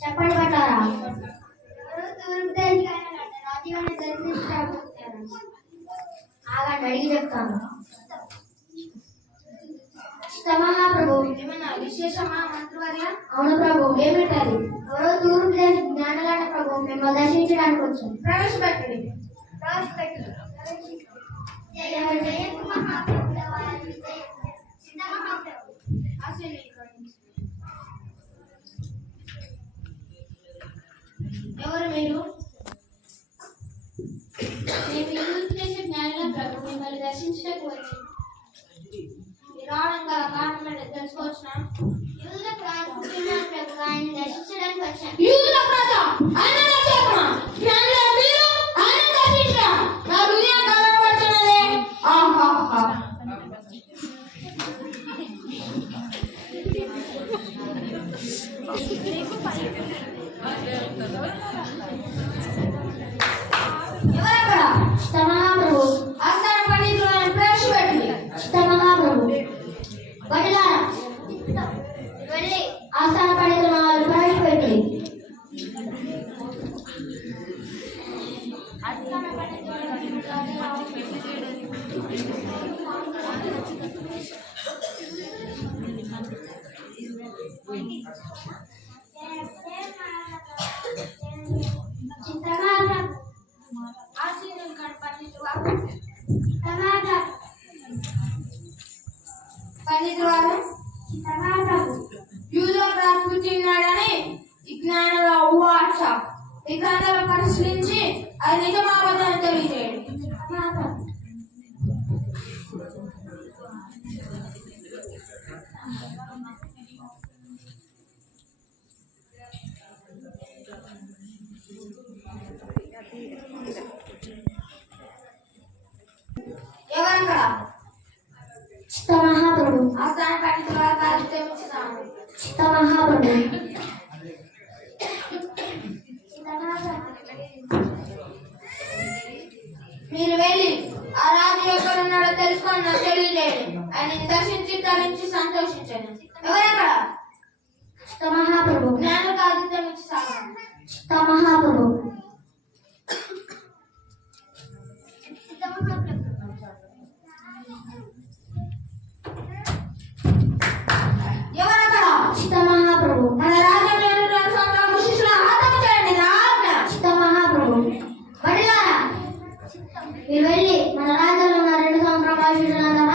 చెప్పండి పట్టారా. ఆగండి అడిగి చెప్తాను. మహాప్రభు ఏమన్నా విశేషమా మంత్రివర్య? అవును ప్రభు, ఏమిటది? ఎవరో తూర్పు దేశ జ్ఞానలాట ప్రభు, మిమ్మల్ని దర్శించడానికి వచ్చాం. ప్రవేశపెట్టండి. ఎవరు మీరు? జ్ఞానలా ప్రభు, మిమ్మల్ని దర్శించడానికి వచ్చి రావడం గల కారణం తెలుసుకోవచ్చునా? ఆయన దర్శించడానికి వచ్చాను. ఆస్థాన పండితులు ప్రవేశపెట్టి పండితులు వారు యూదుల ప్రాచుర్యని విజ్ఞానంలో ఉవాచ విజ్ఞానంలో పరిశీలించి అది నిజమాబద్ధాన్ని తెలియజేయండి. ఎవరక్కడ? మహాప్రభు. ఆస్థాన పండితుల మహాప్రభు. మీరు వెళ్ళి ఆ రాజు ఎక్కడున్నాడో తెలుసుకొని నాకు తెలియజేయండి. ఆయన దర్శించి తరించి సంతోషించండి. ఎవరెక్కడ? మహాప్రభు. జ్ఞానం ఆదిత్యం ఇచ్చి సాగండి. మహాప్రభు. మన రాజ్యం శిష్యుల ఆదం చేయండి. మీరు వెళ్ళి మన రాజ్యంలో ఉన్న 2 సంవత్సరాల శిష్యులందరూ